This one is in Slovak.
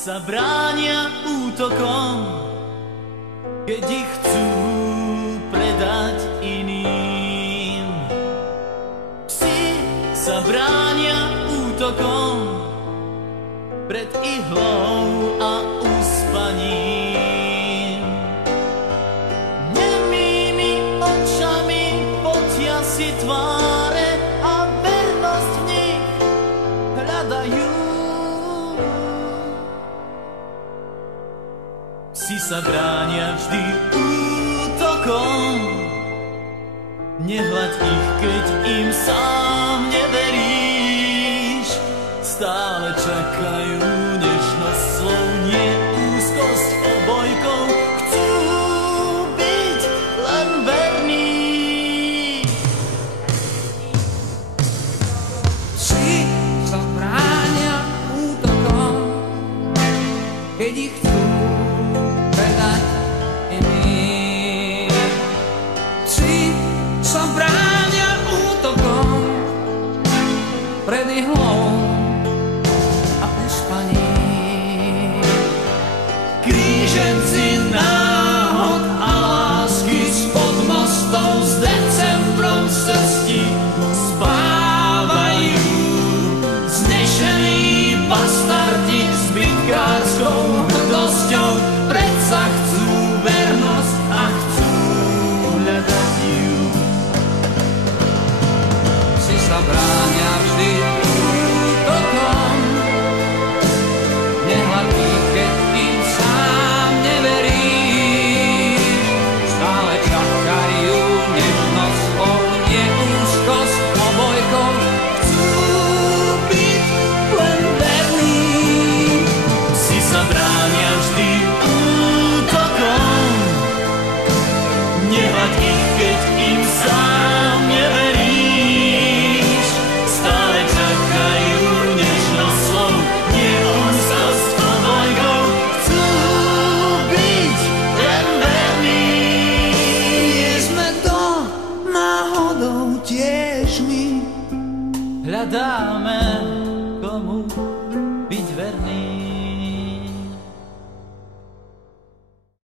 sa bránia útokom, keď ich chcú predať iným. Psi sa bránia útokom pred ihlou a uspaním. Nemými očami potia si tváre a vernosť v nich hľadajú. Psi sa bránia vždy útokom, nehľaď ich, keď im sám neveríš. Stále čakajú nežnosť slov, nie úzkosť obojkou. Chcú byť len verní. Psi sa bránia útokom, keď ich chcú predať iným. Psi sa bránia útokom pred ihlou a uspaním. Kríženci náhod a lásky spod mostov s decembrom srsti spávajú. Znešení bastardi s bytkárskou hrdosťou predsa chcú vernosť a chcú hľadať ju. Psi sa bránia vždy útokom, nehľad ich, keď im sám neveríš. Stále čakajú nežnosť slov, nie úzkosť obojkou. Chcú byť len verní. Psi sa bránia vždy útokom, nehľaď ich, keď im sám neveríš. Stále čakajú nežnosť slov, nie úzkosť obojkou. Chcú byť len verní. Nie sme to náhodou tiež my. Hľadáme, komu